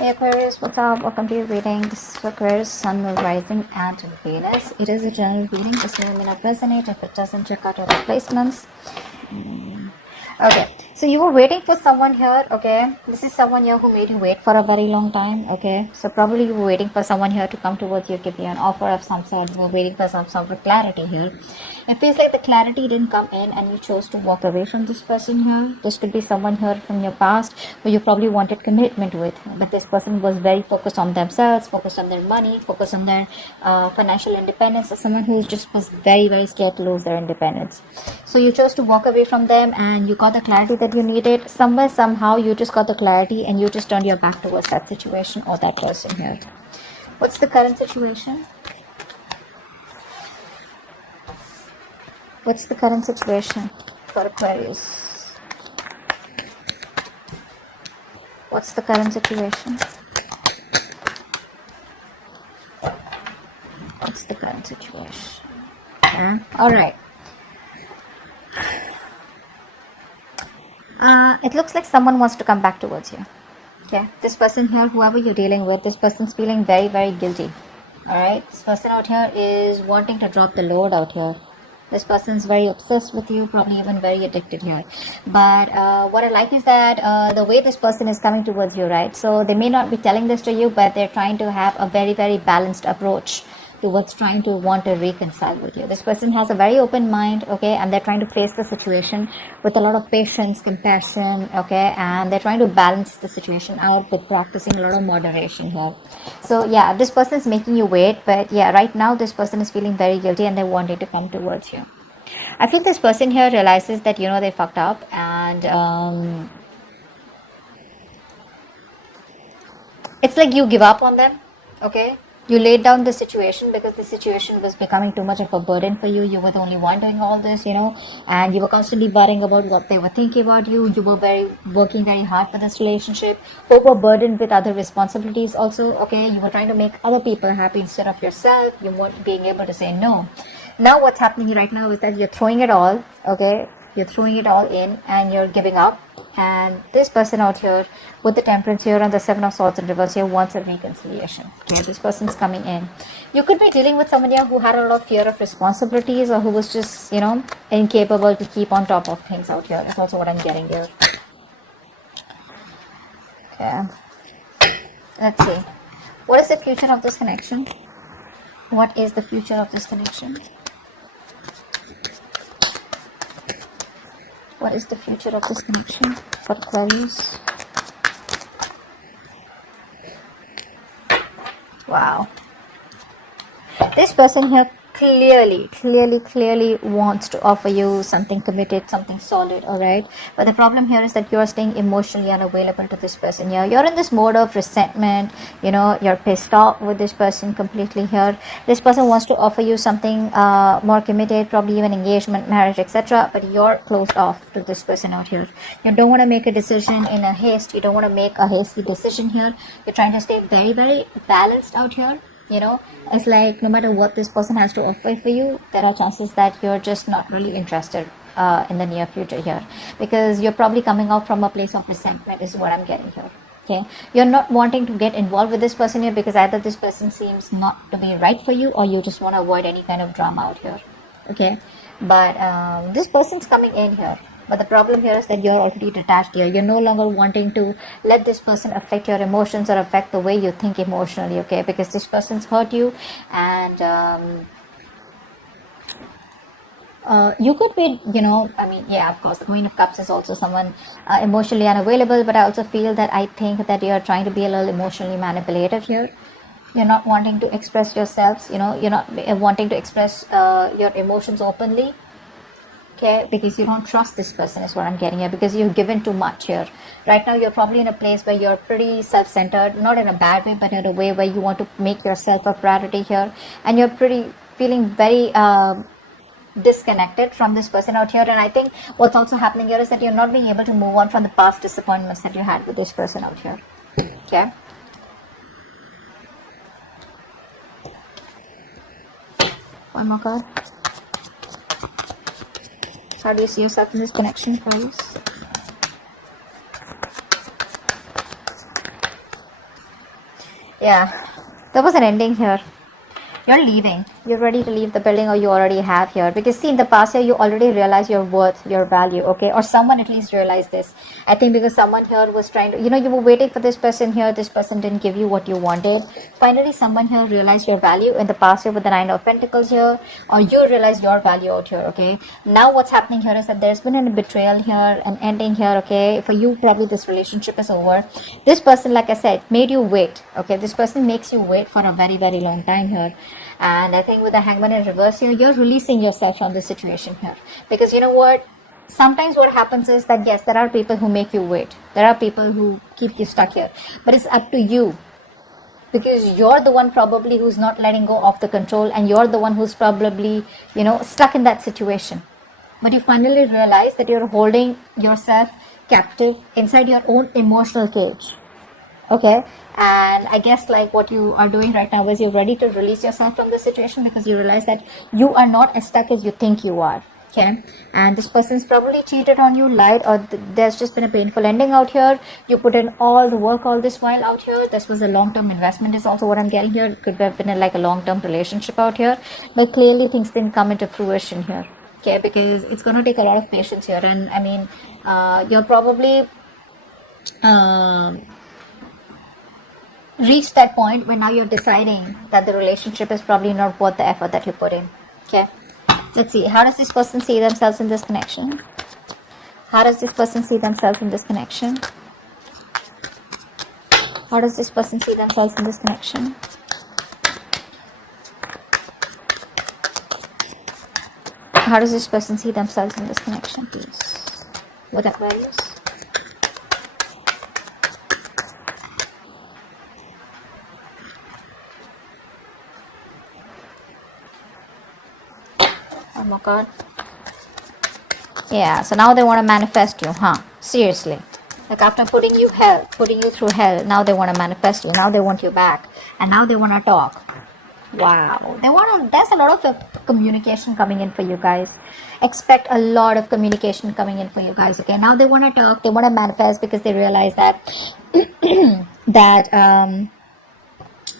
Hey Aquarius, what's up? Welcome to your reading. This is Aquarius, Sun, Moon, Rising, and Venus. It is a general reading. This may not resonate. If it doesn't, check out other placements. Okay, so you were waiting for someone here, okay? This is someone here who made you wait for a very long time, okay? So probably you were waiting for someone here to come towards you, give you an offer of some sort. You were waiting for some sort of clarity here. It feels like the clarity didn't come in and you chose to walk away from this person here. This could be someone here from your past who you probably wanted commitment with, but this person was very focused on themselves, focused on their money, focused on their financial independence, or someone who just was very, very scared to lose their independence. So you chose to walk away from them and you got the clarity that you needed. Somewhere, somehow, you just got the clarity and you just turned your back towards that situation or that person here. What's the current situation? What's the current situation for Aquarius? What's the current situation? What's the current situation? Yeah. All right. It looks like someone wants to come back towards you. Okay. This person here, whoever you're dealing with, this person's feeling very, very guilty. All right. This person out here is wanting to drop the load out here. This person's very obsessed with you, probably even very addicted here. But what I like is that the way this person is coming towards you, right? So they may not be telling this to you, but they're trying to have a very, very balanced approach towards trying to want to reconcile with you. This person has a very open mind, okay, and they're trying to face the situation with a lot of patience, compassion, okay, and they're trying to balance the situation out with practicing a lot of moderation here. So yeah, this person is making you wait, but yeah, right now this person is feeling very guilty and they wanting to come towards you. I feel this person here realizes that, you know, they fucked up and it's like you give up on them, okay? You laid down the situation because the situation was becoming too much of a burden for you. You were the only one doing all this, you know, and you were constantly worrying about what they were thinking about you. You were working very hard for this relationship, overburdened with other responsibilities also, okay? You were trying to make other people happy instead of yourself. You weren't being able to say no. Now what's happening right now is that you're throwing it all, okay? You're throwing it all in and you're giving up. And this person out here with the Temperance here and the Seven of Swords in reverse here wants a reconciliation. Okay, this person's coming in. You could be dealing with somebody who had a lot of fear of responsibilities or who was just, you know, incapable to keep on top of things out here. That's also what I'm getting here. Okay. Let's see. What is the future of this connection? What is the future of this connection? What is the future of this connection for Aquarius? Wow. This person here clearly wants to offer you something committed, something solid, all right? But the problem here is that you're staying emotionally unavailable to this person here. You're in this mode of resentment, you know, you're pissed off with this person completely here. This person wants to offer you something more committed, probably even engagement, marriage, etc. But you're closed off to this person out here. You don't want to make a decision in a haste. You don't want to make a hasty decision here. You're trying to stay very, very balanced out here. You know, it's like no matter what this person has to offer for you, there are chances that you're just not really interested in the near future here, because you're probably coming out from a place of resentment is what I'm getting here. Okay, you're not wanting to get involved with this person here because either this person seems not to be right for you or you just want to avoid any kind of drama out here. Okay, but this person's coming in here. But the problem here is that you're already detached here. You're no longer wanting to let this person affect your emotions or affect the way you think emotionally, okay? Because this person's hurt you and you could be, you know, I mean, yeah, of course, the Queen of Cups is also someone emotionally unavailable, but I also feel that I think that you're trying to be a little emotionally manipulative here. You're not wanting to express yourselves, you know, you're not wanting to express your emotions openly. Okay, because you don't trust this person is what I'm getting here, because you've given too much here. Right now you're probably in a place where you're pretty self-centered, not in a bad way, but in a way where you want to make yourself a priority here, and you're feeling very disconnected from this person out here. And I think what's also happening here is that you're not being able to move on from the past disappointments that you had with this person out here. Okay, one more card. How do you see yourself in this connection, Aquarius? Yeah, there was an ending here. You're leaving. You're ready to leave the building, or you already have here. Because see, in the past year, you already realized your worth, your value, okay? Or someone at least realized this. I think because someone here was trying to, you were waiting for this person here. This person didn't give you what you wanted. Finally, someone here realized your value in the past year with the Nine of Pentacles here. Or you realized your value out here, okay? Now what's happening here is that there's been a betrayal here, an ending here, okay? For you, probably this relationship is over. This person, like I said, made you wait, okay? This person makes you wait for a very, very long time here. And I think with the Hangman in reverse here, you're releasing yourself from the situation here. Because you know what? Sometimes what happens is that, yes, there are people who make you wait. There are people who keep you stuck here. But it's up to you. Because you're the one probably who's not letting go of the control. And you're the one who's probably, stuck in that situation. But you finally realize that you're holding yourself captive inside your own emotional cage. Okay, and I guess like what you are doing right now is you're ready to release yourself from the situation because you realize that you are not as stuck as you think you are. Okay, and this person's probably cheated on you, lied, or there's just been a painful ending out here. You put in all the work all this while out here. This was a long-term investment is also what I'm getting here. It could have been like a long-term relationship out here, but clearly things didn't come into fruition here. Okay, because it's going to take a lot of patience here, and I mean, you're probably reached that point where now you're deciding that the relationship is probably not worth the effort that you put in. Okay, let's see, how does this person see themselves in this connection? How does this person see themselves in this connection? How does this person see themselves in this connection? How does this person see themselves in this connection, please? With Aquarius. Oh my god. Yeah, so now they want to manifest you, huh? Seriously. Like after putting you through hell, now they want to manifest you. Now they want you back. And now they want to talk. Wow. There's a lot of communication coming in for you guys. Expect a lot of communication coming in for you guys. Okay, now they want to talk, they want to manifest because they realize that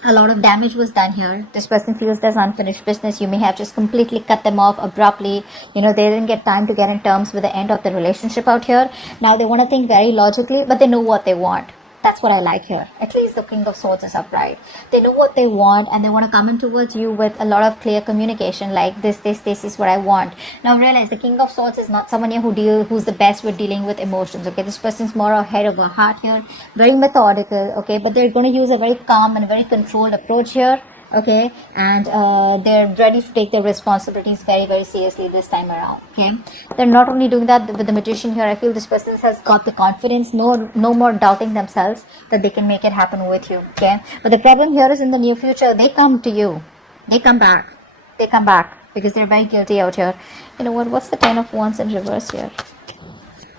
a lot of damage was done here. This person feels there's unfinished business. You may have just completely cut them off abruptly. They didn't get time to get in terms with the end of the relationship out here. Now they want to think very logically, but they know what they want. That's what I like here. At least the King of Swords is upright. They know what they want and they want to come in towards you with a lot of clear communication like this is what I want. Now realize the King of Swords is not someone here who's the best with dealing with emotions. Okay, this person's more ahead of a heart here. Very methodical. Okay, but they're going to use a very calm and very controlled approach here. Okay, and they're ready to take their responsibilities very, very seriously this time around. Okay, they're not only doing that with the Magician here. I feel this person has got the confidence, no more doubting themselves that they can make it happen with you. Okay, but the problem here is in the near future they come to you, they come back because they're very guilty out here. You know what? What's the Ten of Wands in reverse here?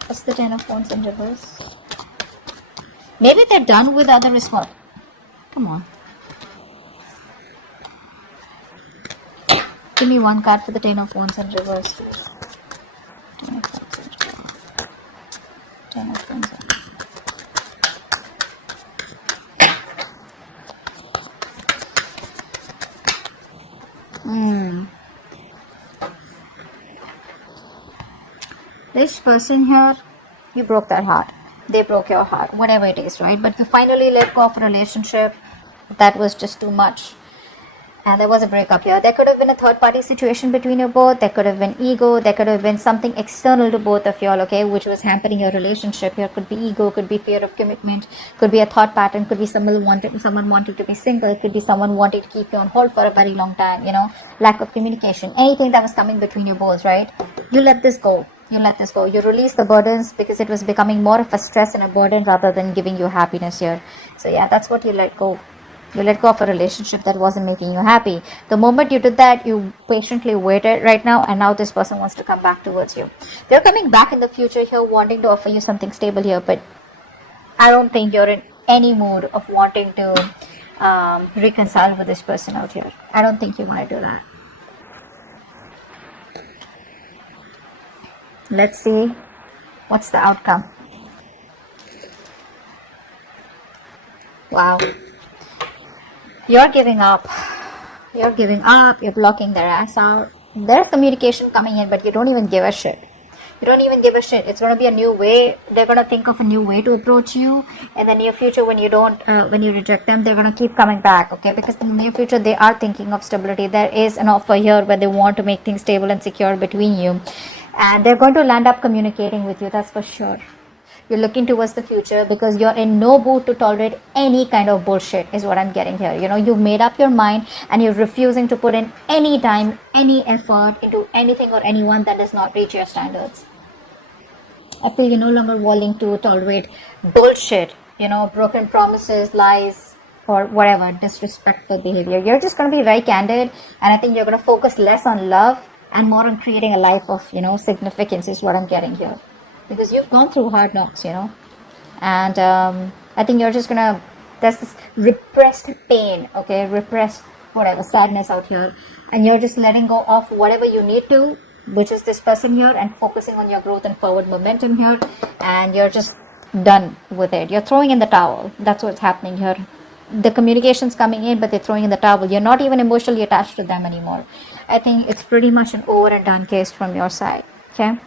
What's the Ten of Wands in reverse? Maybe they're done with other response. Come on. Give me one card for the Ten of Wands in reverse. Ten of Wands in reverse. Ten of Wands in reverse. This person here, you broke their heart. They broke your heart. Whatever it is, right? But you finally let go of a relationship that was just too much. And there was a breakup here. There could have been a third party situation between you both. There could have been ego. There could have been something external to both of y'all, okay, which was hampering your relationship here. Could be ego, could be fear of commitment, could be a thought pattern, could be someone wanting to be single, could be someone wanting to keep you on hold for a very long time, lack of communication, anything that was coming between you both, right? You let this go. You release the burdens because it was becoming more of a stress and a burden rather than giving you happiness here. So yeah, that's what you let go. You let go of a relationship that wasn't making you happy. The moment you did that, you patiently waited right now, and now this person wants to come back towards you. They're coming back in the future here, wanting to offer you something stable here, but I don't think you're in any mood of wanting to reconcile with this person out here. I don't think you want to do that. Let's see what's the outcome. Wow. You're giving up. You're giving up. You're blocking their ass out. There's communication coming in, but you don't even give a shit. You don't even give a shit. It's going to be a new way. They're going to think of a new way to approach you in the near future. When you don't, when you reject them, they're going to keep coming back, okay? Because in the near future, they are thinking of stability. There is an offer here where they want to make things stable and secure between you. And they're going to land up communicating with you, that's for sure. You're looking towards the future because you're in no mood to tolerate any kind of bullshit is what I'm getting here. You know, you've made up your mind and you're refusing to put in any time, any effort into anything or anyone that does not reach your standards. I feel you're no longer willing to tolerate bullshit, you know, broken promises, lies, or whatever, disrespectful behavior. You're just going to be very candid, and I think you're going to focus less on love and more on creating a life of, you know, significance is what I'm getting here. Because you've gone through hard knocks, you know, and I think you're just going to, there's this repressed pain, okay, repressed whatever, sadness out here, and you're just letting go of whatever you need to, which is this person here, and focusing on your growth and forward momentum here, and you're just done with it. You're throwing in the towel. That's what's happening here. The communication's coming in, but they're throwing in the towel. You're not even emotionally attached to them anymore. I think it's pretty much an over and done case from your side, okay?